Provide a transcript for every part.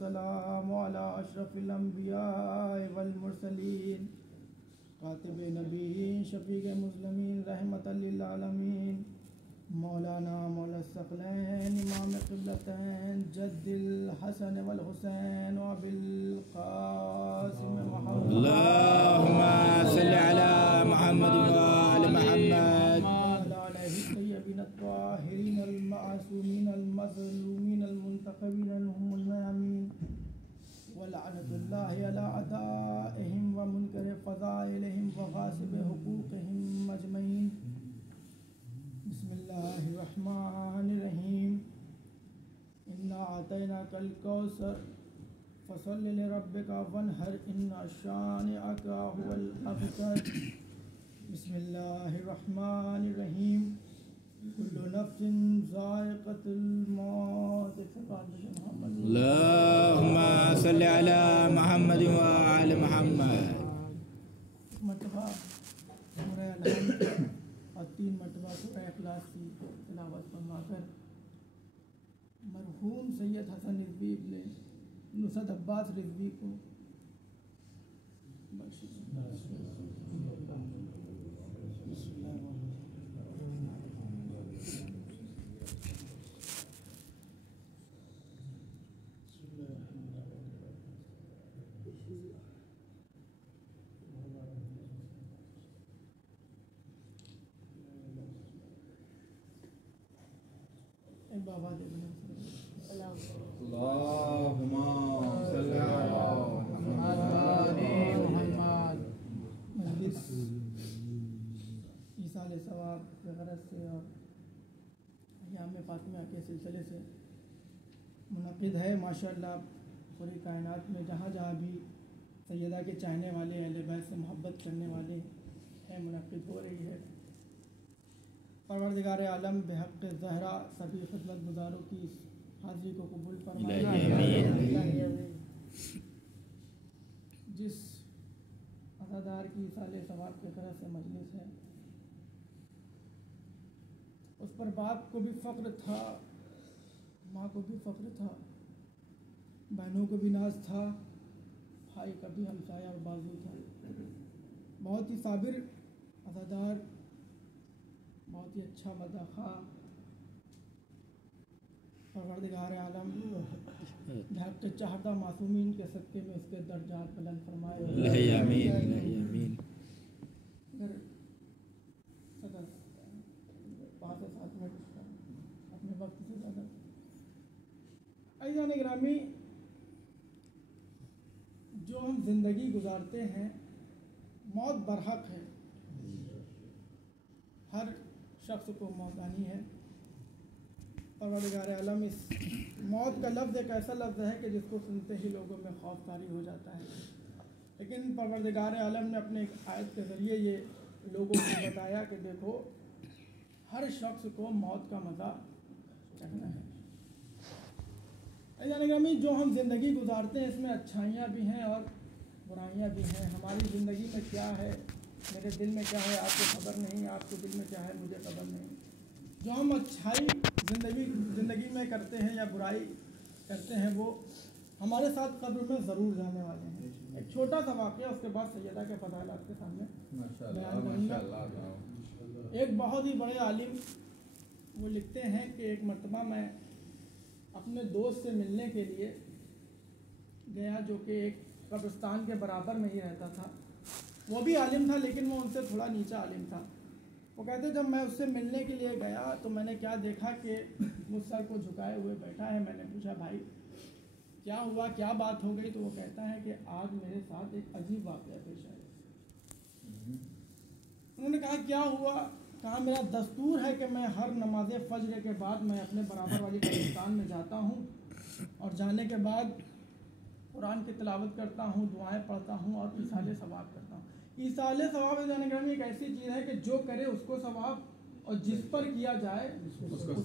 والسلام على أشرف الأنبياء والمرسلين کاتب نبیین شفیع مسلمین رحمۃ للعالمین مولانا مولا الثقلین امام قبلتین جد الحسن والحسین وابی القاسم محمد اللهم صل على محمد وآل محمد وعلى آلہ الطیبین الطاہرین المعصومین المظلومین المنتخبین لهم الميامين ولعنة الله على أعدائهم ومنكر فضائلهم وغاصب حقوقهم أجمعين بسم الله الرحمن الرحيم إنا أعطيناك الكوثر فصل لربك وانحر إن شانئك هو الأبتر بسم الله الرحمن الرحيم كل نفس ذائقة الموت اللهم صل على محمد وآل محمد مرتبہ سورہ الحمد اور 3 مرتبہ سورہ اخلاص کی تلاوت فرما کر مرحوم سید حسن رضوی ابن نصرت عباس رضوی کو ایک بابا دے دیں اللهم صل على محمد مجلس ایصال ثواب کی غرض سے اور ایام فاطمہ کے سلسلے سے منعقد ہے ماشاءاللہ پوری کائنات میں جہاں جہاں بھی سیدہ کے چاہنے والے اہل بیت سے محبت کرنے والے ہیں منعقد ہو رہی ہے پروردگار عالم بحق زہرا سبھی خدمت گزاروں کی اس حاضری کو قبول فرمائے جس عزادار کی ایصال ثواب کے غرض سے مجلس ہے اس پر باپ کو بھی فخر تھا ماں کو بھی فخر تھا بہنوں کو بھی ناز تھا بھائی کا بھی ہمسایہ اور بازو تھا بہت ہی صابر عزادار بہت ہی اچھا مداخہ پروردگار عالم جھاگ چاہتا معصومین کے صدقے میں اس کے درجات بلند فرمائے آمین آمین اگر صدر 5 سے 7 منٹ اپنے وقت سے زیادہ عزیزان گرامی جو ہم زندگی گزارتے ہیں موت برحق ہے ہر شخص کو موت آنی ہے پروردگار عالم اس موت کا لفظ ایک ایسا لفظ ہے کہ جس کو سنتے ہی لوگوں میں خوف طاری ہو جاتا ہے لیکن پروردگار عالم نے اپنے ایک آیت کے ذریعے یہ لوگوں کو بتایا کہ دیکھو ہر شخص کو موت کا مزہ چکھنا ہے یعنی کہ جو ہم زندگی گزارتے ہیں اس میں اچھائیاں بھی ہیں اور برائیاں بھی ہیں ہماری زندگی میں کیا ہے میرے دل میں کیا ہے آپ کو خبر نہیں آپ کے دل میں کیا ہے مجھے خبر نہیں جو ہم اچھائی زندگی میں کرتے ہیں یا برائی کرتے ہیں وہ ہمارے ساتھ قبر میں ضرور جانے والے ہیں ایک چھوٹا سا واقعہ اس کے بعد سیدہ کے فضائلات کے سامنے بیان کروں گا ایک بہت ہی بڑے عالم وہ لکھتے ہیں کہ ایک مرتبہ میں اپنے دوست سے ملنے کے لیے گیا جو کہ ایک قبرستان کے برابر میں ہی رہتا تھا وہ بھی عالم تھا لیکن وہ ان سے تھوڑا نیچا عالم تھا وہ کہتے جب میں اس سے ملنے کے لیے گیا تو میں نے کیا دیکھا کہ مجھ سر کو جھکائے ہوئے بیٹھا ہے میں نے پوچھا بھائی کیا ہوا کیا بات ہو گئی تو وہ کہتا ہے کہ آج میرے ساتھ ایک عجیب واقعہ پیش آیا انہوں نے کہا کیا ہوا کہا میرا دستور ہے کہ میں ہر نماز فجر کے بعد میں اپنے برابر والی قبرستان میں جاتا ہوں اور جانے کے بعد قرآن کی تلاوت کرتا ہوں دعائیں پڑھتا ہوں اور ایصال ثواب کرتا ہوں ایصال ثواب جانے کے ایک ایسی چیز ہے کہ جو کرے اس کو ثواب اور جس پر کیا جائے اس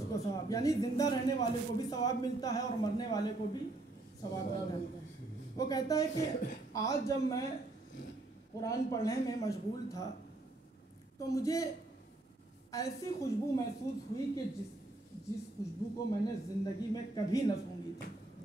کو ثواب یعنی زندہ رہنے والے کو بھی ثواب ملتا ہے اور مرنے والے کو بھی ثواب ملتا ہے وہ کہتا ہے کہ آج جب میں قرآن پڑھنے میں مشغول تھا تو مجھے ایسی خوشبو محسوس ہوئی کہ جس خوشبو کو میں نے زندگی میں کبھی نہ سونگی تھی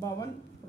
52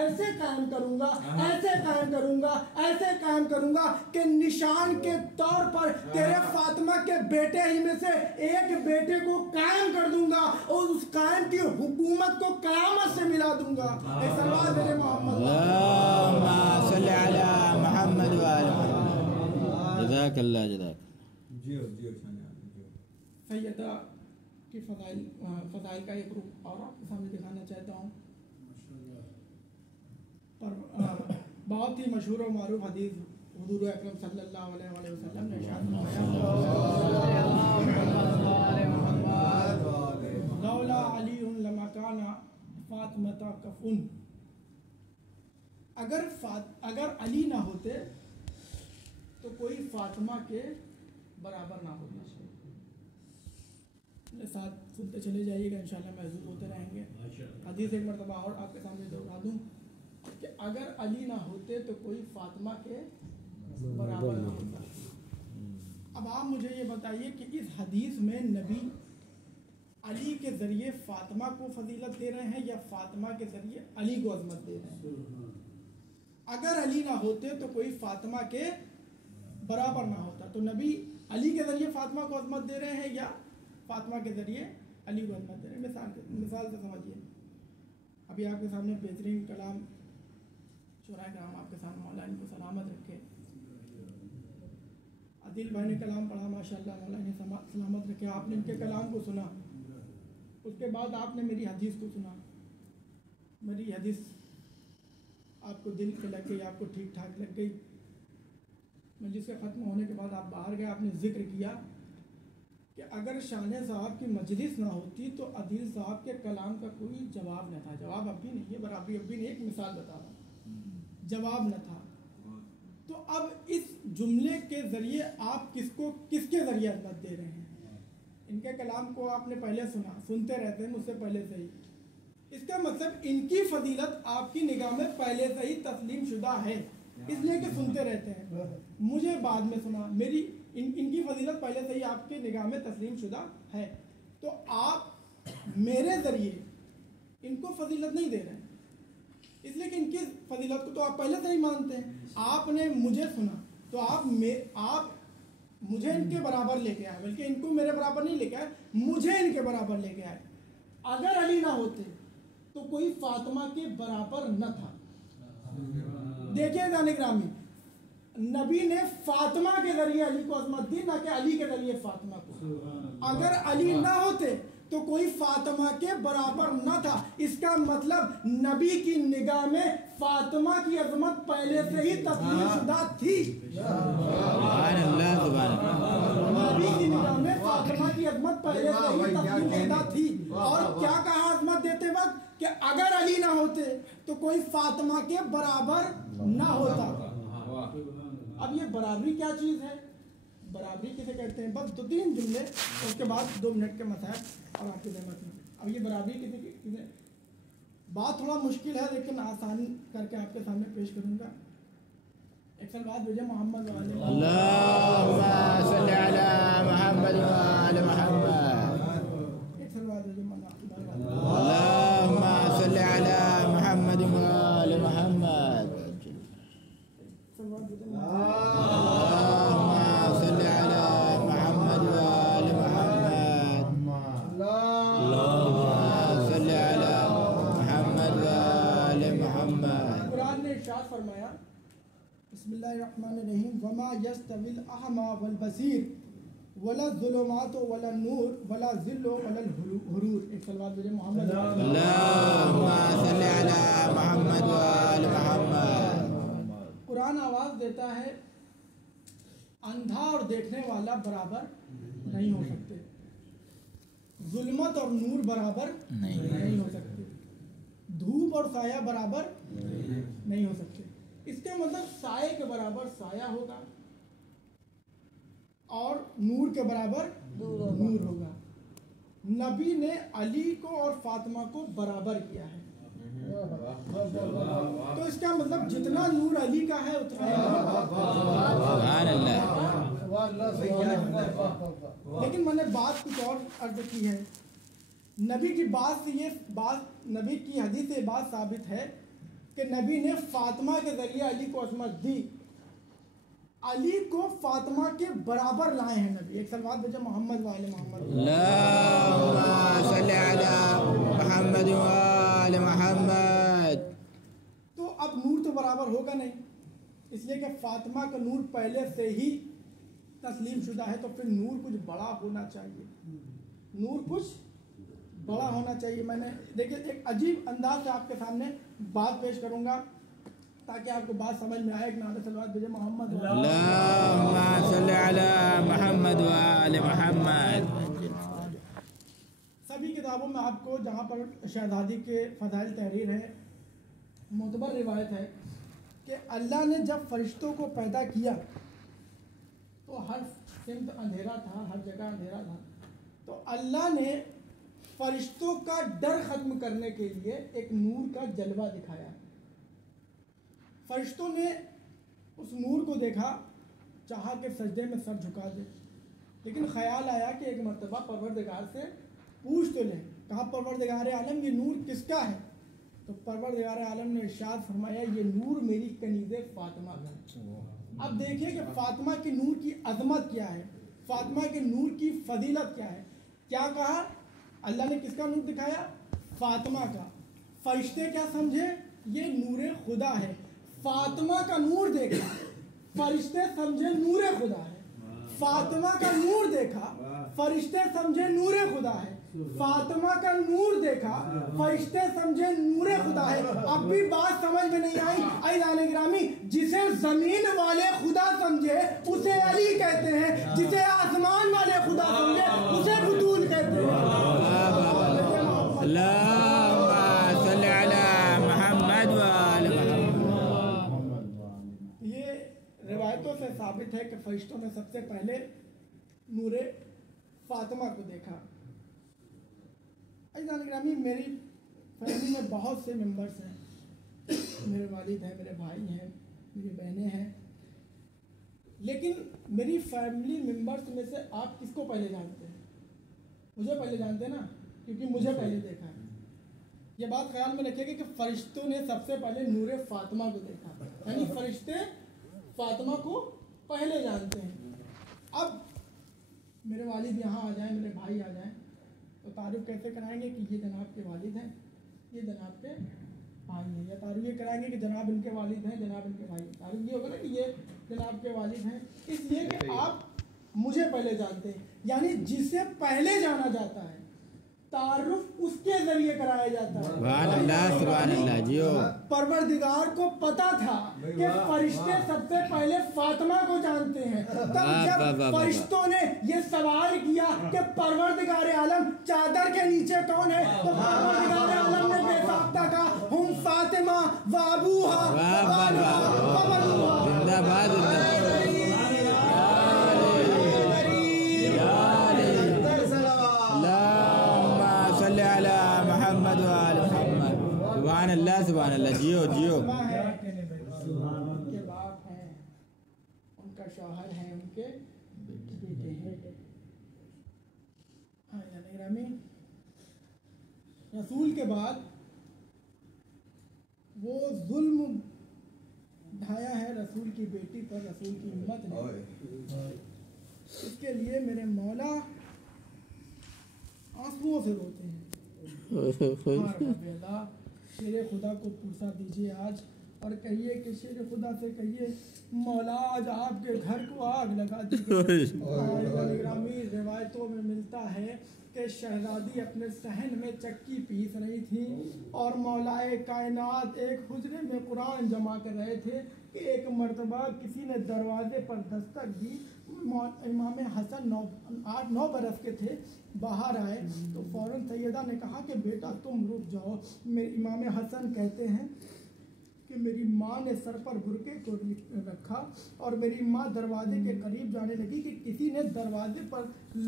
ایسے قائم کروں گا، ایسے قائم کروں گا، ایسے قائم کروں گا کہ نشان کے طور پر تیرے فاطمہ کے بیٹے ہی میں سے ایک بیٹے کو قائم کر دوں گا اور اس قائم کی حکومت کو قیامت سے ملا دوں گا۔ اے سلوات میرے محمد، اللہم صلی علی محمد و آل محمد۔ جزاک اللہ، جزاک سیدہ کی فضائل کا ایک رخ اور آپ کے سامنے دکھانا چاہتا ہوں۔ پر بہت ہی مشہور و معروف حدیث حضور اکرم صلی اللہ علیہ وآلہ وسلم نے ارشاد فرمایا، لولا علی لما کان فاطمہ کفن، اگر علی نہ ہوتے تو کوئی فاطمہ کے برابر نہ ہوتا۔ ساتھ سنتے چلے جائیے گا، انشاءاللہ محظوظ ہوتے رہیں گے۔ حدیث ایک مرتبہ اور آپ کے سامنے دوہرا دوں کہ اگر علی نہ ہوتے تو کوئی فاطمہ کے برابر نہ ہوتا۔ اب آپ مجھے یہ بتائیے کہ اس حدیث میں نبی علی کے ذریعے فاطمہ کو فضیلت دے رہے ہیں یا فاطمہ کے ذریعے علی کو عظمت دے رہے ہیں؟ اگر علی نہ ہوتے تو کوئی فاطمہ کے برابر نہ ہوتا، تو نبی علی کے ذریعے فاطمہ کو عظمت دے رہے ہیں یا فاطمہ کے ذریعے علی کو عظمت دے رہے ہیں؟ مثال سے سمجھیے، ابھی آپ کے سامنے بہترین کلام شورائے کرام آپ کے سامنے، مولا ان کو سلامت رکھے، عادل بھائی نے کلام پڑھا، ماشاءاللہ مولا انہیں سلامت رکھے، آپ نے ان کے کلام کو سنا، اس کے بعد آپ نے میری حدیث کو سنا، میری حدیث آپ کو دل پہ لگ گئی، آپ کو ٹھیک ٹھاک لگ گئی، مجلس کے ختم ہونے کے بعد آپ باہر گئے، آپ نے ذکر کیا کہ اگر شاہ صاحب کی مجلس نہ ہوتی تو عادل صاحب کے کلام کا کوئی جواب نہ تھا۔ جواب اب بھی نہیں ہے، برابری اب بھی نہیں، ایک مثال بتا رہا ہوں، جواب نہ تھا۔ تو اب اس جملے کے ذریعے آپ کس کے ذریعے عظمت دے رہے ہیں؟ ان کے کلام کو آپ نے پہلے سنا، سنتے رہتے ہیں مجھ سے پہلے سے ہی، اس کا مطلب ان کی فضیلت آپ کی نگاہ میں پہلے سے ہی تسلیم شدہ ہے، اس لیے کہ سنتے رہتے ہیں۔ مجھے بعد میں سنا، میری ان کی فضیلت پہلے سے ہی آپ کے نگاہ میں تسلیم شدہ ہے، تو آپ میرے ذریعے ان کو فضیلت نہیں دے رہے ہیں، اس لیے کہ ان کی فضیلت کو تو آپ پہلے سے ہی مانتے ہیں۔ آپ نے مجھے سنا تو آپ مجھے ان کے برابر لے کے آئے، بلکہ ان کو میرے برابر نہیں لے کے آئے، مجھے ان کے برابر لے کے آئے۔ اگر علی نہ ہوتے تو کوئی فاطمہ کے برابر نہ تھا۔ دیکھیں جانے گرامی، نبی نے فاطمہ کے ذریعے علی کو عظمت دی، نہ کہ علی کے ذریعے فاطمہ کو۔ اگر علی نہ ہوتے تو کوئی فاطمہ کے برابر نہ تھا، اس کا مطلب نبی کی نگاہ میں فاطمہ کی عظمت پہلے سے ہی تسلیم شدہ تھی۔ سبحان اللہ، سبحان اللہ۔ نبی کی نگاہ میں فاطمہ کی عظمت پہلے سے ہی تسلیم شدہ تھی۔ اور کیا کہا عظمت دیتے وقت کہ اگر علی نہ ہوتے تو کوئی فاطمہ کے برابر نہ ہوتا۔ اب یہ برابری کیا چیز ہے؟ برابری کسے کہتے ہیں؟ بس 2-3 جملے، اس کے بعد 2 منٹ کے مسائل اور آپ کی ذمت میں۔ اب یہ برابری کسے بات تھوڑا مشکل ہے لیکن آسان کر کے آپ کے سامنے پیش کروں گا۔ ایک سال بعد بھیجے محمد وعلی اللہم صلی علی محمد و آل محمد۔ ایک سال بعد بھیجے اللہم صلی علی محمد و آل محمد۔ اللہم صلی علی محمد و آل محمد۔ اللہم صلی علی محمد و آل محمد۔ قرآن نے ارشاد فرمایا، بسم اللہ الرحمن الرحیم، وما یستوی الاعمی والبصیر ولا الظلمات ولا النور ولا الظل ولا الحرور۔ ایک صلوات بھیجے محمد۔ اللہم صلی علی محمد و آل محمد۔ قرآن آواز دیتا ہے اندھا اور دیکھنے والا برابر نہیں ہو سکتے، ظلمت اور نور برابر نہیں ہو سکتے، دھوپ اور سایہ برابر نہیں ہو سکتے۔ اس کا مطلب سائے کے برابر سایہ ہوگا اور نور کے برابر نور ہوگا۔ نبی نے علی کو اور فاطمہ کو برابر کیا ہے، تو اس کا مطلب جتنا نور علی کا ہے اتنا سبحان اللہ۔ لیکن میں نے بات کچھ اور عرض کی ہے۔ نبی کی بات سے نبی کی حدیث سے بات ثابت ہے کہ کہ نبی نے فاطمہ کے ذریعے علی کو عصمت دی، علی کو فاطمہ کے برابر لائے ہیں نبی. ایک سلوات بھیجے محمد وآل محمد. اللهم صل على محمد وآل محمد. تو اب نور تو برابر ہوگا نہیں، اس لیے کہ فاطمہ کا نور پہلے سے ہی تسلیم شدہ ہے، تو پھر نور کچھ بڑا ہونا چاہیے، نور کچھ بڑا ہونا چاہیے. میں نے دیکھیں ایک عجیب انداز سے آپ کے سامنے بات پیش کروں گا تاکہ آپ کو بات سمجھ میں آئے. ایک نام صلوات بھیجے محمد. اللهم صل على محمد وآل محمد. سبھی کتابوں میں آپ کو جہاں پر شہزادی کے فضائل تحریر ہے، معتبر روایت ہے کہ اللہ نے جب فرشتوں کو پیدا کیا تو ہر سمت اندھیرا تھا، ہر جگہ اندھیرا تھا، تو اللہ نے فرشتوں کا ڈر ختم کرنے کے لیے ایک نور کا جلوہ دکھایا. فرشتوں نے اس نور کو دیکھا، چاہا کہ سجدے میں سر جھکا دے، لیکن خیال آیا کہ ایک مرتبہ پروردگار سے پوچھ تو لیں. کہا پروردگار عالم یہ نور کس کا ہے؟ تو پروردگار عالم نے ارشاد فرمایا یہ نور میری کنیز فاطمہ کا ہے. اب دیکھیں کہ فاطمہ کی نور کی عظمت کیا ہے، فاطمہ کے نور کی فضیلت کیا ہے. کیا کہا؟ اللہ نے کس کا نور دکھایا؟ فاطمہ کا. فرشتے کیا سمجھے؟ یہ نور خدا ہے. فاطمہ کا نور دیکھا، فرشتے سمجھے نور خدا ہے. فاطمہ کا نور دیکھا، فرشتے سمجھے نور خدا ہے. فاطمہ کا نور دیکھا، فرشتے سمجھے نور خدا ہے. اب بھی بات سمجھ میں نہیں آئی؟ عزیزان گرامی، جسے زمین والے خدا سمجھے اسے علی کہتے ہیں، جسے آسمان والے خدا سمجھے اسے بطول کہتے ہیں. اللهم صل على محمد وآل محمد. یہ روایتوں سے ثابت ہے کہ فرشتوں نے سب سے پہلے نور فاطمہ کو دیکھا. عزیزان گرامی، میری فیملی میں بہت سے ممبرس ہیں، میرے والد ہیں، میرے بھائی ہیں، میری بہنیں ہیں، لیکن میری فیملی ممبرس میں سے آپ کس کو پہلے جانتے ہیں؟ مجھے پہلے جانتے ہیں نا، کیونکہ مجھے پہلے دیکھا ہے. یہ بات خیال میں رکھیے کہ فرشتوں نے سب سے پہلے نور فاطمہ کو دیکھا، یعنی فرشتے فاطمہ کو پہلے جانتے ہیں. اب میرے والد یہاں آ جائیں، میرے بھائی آ جائیں، تو تعارف کیسے کرائیں گے کہ یہ جناب کے والد ہیں، یہ جناب کے بھائی ہیں، یا تعارف یہ کرائیں گے کہ جناب ان کے والد ہیں، جناب ان کے بھائی ہیں. تعارف یہ ہوگا نا کہ یہ جناب کے والد ہیں، اس لیے کہ آپ مجھے پہلے جانتے ہیں. یعنی جسے پہلے جانا جاتا ہے تعارف اس کے ذریعے کرایا جاتا ہے. سبحان اللہ سبحان اللہ. جیو پروردگار کو پتا تھا کہ فرشتے سب سے پہلے فاطمہ کو جانتے ہیں. تب جب فرشتوں نے یہ سوال کیا کہ پروردگار عالم چادر کے نیچے کون ہے، تو پروردگار عالم نے بے ساختہ کہا ہم فاطمہ و ابوہا و بنوہا. زندہ باد. محمد وآل محمد. سبحان اللہ سبحان اللہ. جیو جیو. ان کے باپ ہیں، ان کا شوہر ہے، ان کے بیٹے ہیں. ہاں یعنی گرامی، رسول کے بعد وہ ظلم ڈھایا ہے رسول کی بیٹی پر، رسول کی امت نے. اس کے لیے میرے مولا آنسوؤں سے روتے ہیں. شیر خدا کو پوچھا دیجیے آج، اور کہیے کہ شیر خدا سے کہیے مولا آج آپ کے گھر کو آگ لگا دیجیے. روایتوں میں ملتا ہے کہ شہزادی اپنے صحن میں چکی پیس رہی تھی اور مولائے کائنات ایک حجرے میں قرآن جمع کر رہے تھے کہ ایک مرتبہ کسی نے دروازے پر دستک دی. امام حسن 8-9 برس کے تھے، باہر آئے تو فوراً سیدہ نے کہا کہ بیٹا تم رک جاؤ. امام حسن کہتے ہیں کہ میری ماں نے سر پر برقعے کو رکھا اور میری ماں دروازے کے قریب جانے لگی کہ کسی نے دروازے پر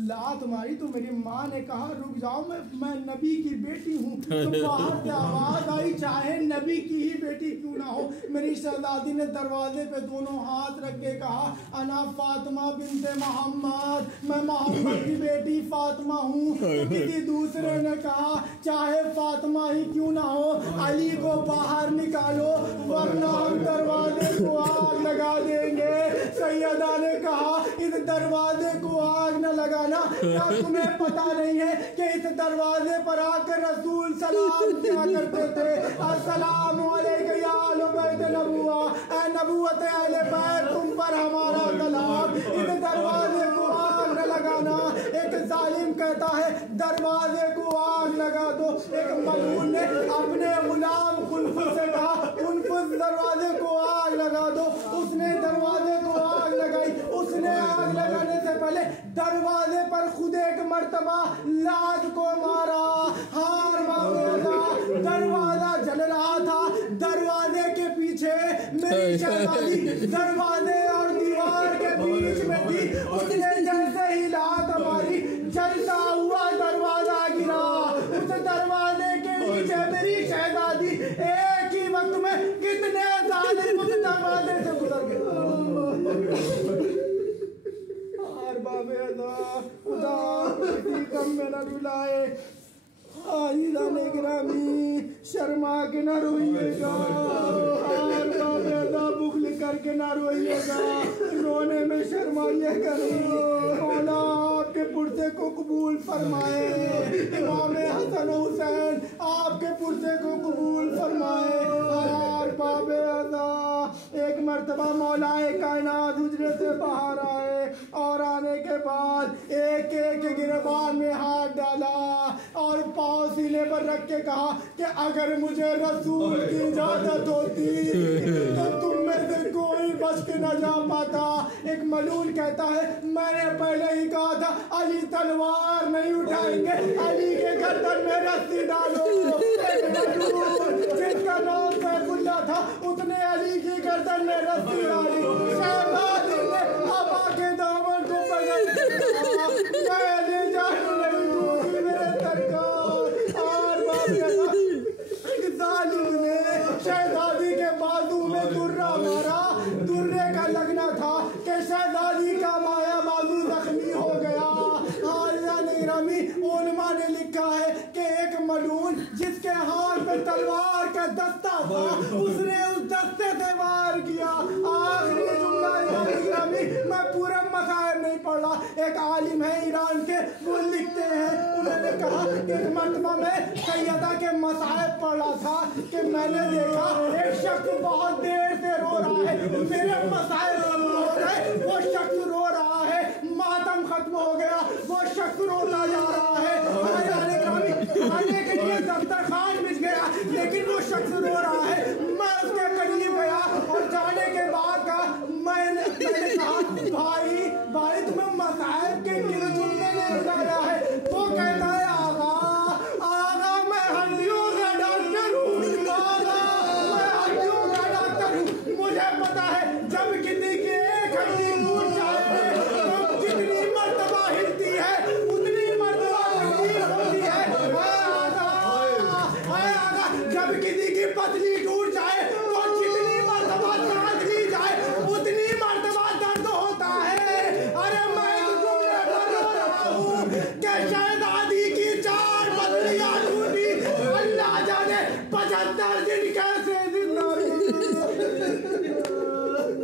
لات ماری تو میری ماں نے کہا رک جاؤ میں نبی کی بیٹی ہوں. تو باہر سے آواز آئی چاہے نبی کی ہی بیٹی کیوں نہ ہو. میری شہزادی نے دروازے پہ دونوں ہاتھ رکھ کے کہا انا فاطمہ بنت محمد, میں محمد کی بیٹی فاطمہ ہوں. تو کسی دوسرے نے کہا چاہے فاطمہ ہی کیوں نہ ہو علی کو باہر نکالو ورنہ ہم دروازے کو آگ لگا دیں گے. سیدہ نے کہا اس دروازے کو آگ نہ لگانا, کیا تمہیں پتا نہیں ہے کہ اس دروازے پر آ کر رسول سلام کیا کرتے تھے, السلام علیکم یا اہل بیت نبوہ, اے نبوت اہل بیت تم پر ہمارا سلام. اس دروازے کو آگ نہ لگانا. ایک ظالم کہتا ہے دروازے کو آگ لگا دو. ایک ملعون نے اپنے غلام خنفس سے کہا خنفس دروازے کو آگ لگا دو. اس نے دروازے کو آگ لگائی. اس نے آگ لگانے سے پہلے دروازے پر خود ایک مرتبہ لاج کو مارا. ہار مارا, دروازہ جل رہا تھا. دروازے کے پیچھے میری شہزادی دروازے اور دیوار کے بیچ میں تھی. اس نے جیسے ہی لات ماری جلتا ہوا دروازہ گرا. اس دروازے کے نیچے میری شہزادی ایک ہی وقت میں کتنے ظالم اس دروازے سے گزر گئے. ارباب ادا خدا کسی کم میں نہ رلائے. عزیزان گرامی شرما کے نہ روئیے گا, ارباب ادا بخل کر کے نہ روئیے گا, رونے میں شرمائیے گا نہیں. مولا آپ کے پرسے کو قبول فرمائے. امام حسن و حسین آپ کے پرسے کو قبول فرمائے. ارباب ادا ایک مرتبہ مولا کائنات حجرے سے باہر آئے اور آنے کے بعد ایک ایک گریبان میں ہاتھ ڈالا اور پاؤں سینے پر رکھ کے کہا کہ اگر مجھے رسول کی اجازت ہوتی تو تم میں سے کوئی بچ کے نہ جا پاتا. ایک ملعون کہتا ہے میں نے پہلے ہی کہا تھا علی تلوار نہیں اٹھائیں گے, علی کے گردن میں رسی ڈالو. ایک ملعون جس کا نام سیف اللہ تھا اس نے علی کی گردن میں رسی ڈالی. شہزادی نے ابا کے دامن کو پکڑ لیا, میں لے جانے نہیں دوں گی میرے سرکار. اور بات ایک ظالم نے شہزادی کے بازو میں درہ مارا. درے کا لگنا تھا کہ شہزادی کا مایا بازو زخمی ہو گیا. علماء نے لکھا ہے کہ ایک ملعون جس کے ہاتھ میں تلوار کا دستہ تھا اس نے اس دستے سے وار کیا. آخری جملہ میں پورا مصائب نہیں پڑھ رہا. ایک عالم ہے ایران کے, وہ لکھتے ہیں انہوں نے کہا کہ ایک مرتبہ میں سیدہ کے مصائب پڑھ رہا تھا کہ میں نے دیکھا ایک شخص بہت دیر سے رو رہا ہے, میرے مصائب ختم ہو گئے, وہ شخص رو رہا ہے, ماتم ختم ہو گیا, وہ شخص روتا جا رہا ہے. آنے کے لیے دسترخوان بچ گیا لیکن وہ شخص رو رہا ہے. میں اس کے قریب گیا اور جانے کے بعد میں نے کہا بھائی تمہیں مصائب کے کس جملے نے اٹھایا ہے؟ وہ کہتا ہے آغا میں ہڈیوں کا ڈاکٹر ہوں, آغا میں ہڈیوں کا ڈاکٹر ہوں. مجھے پتا ہے جب کسی کی ایک ہڈی ٹوٹ جائے تو کتنی مرتبہ ہلتی ہے اتنی مرتبہ تکلیف ہوتی ہے. جب کسی کی پتلی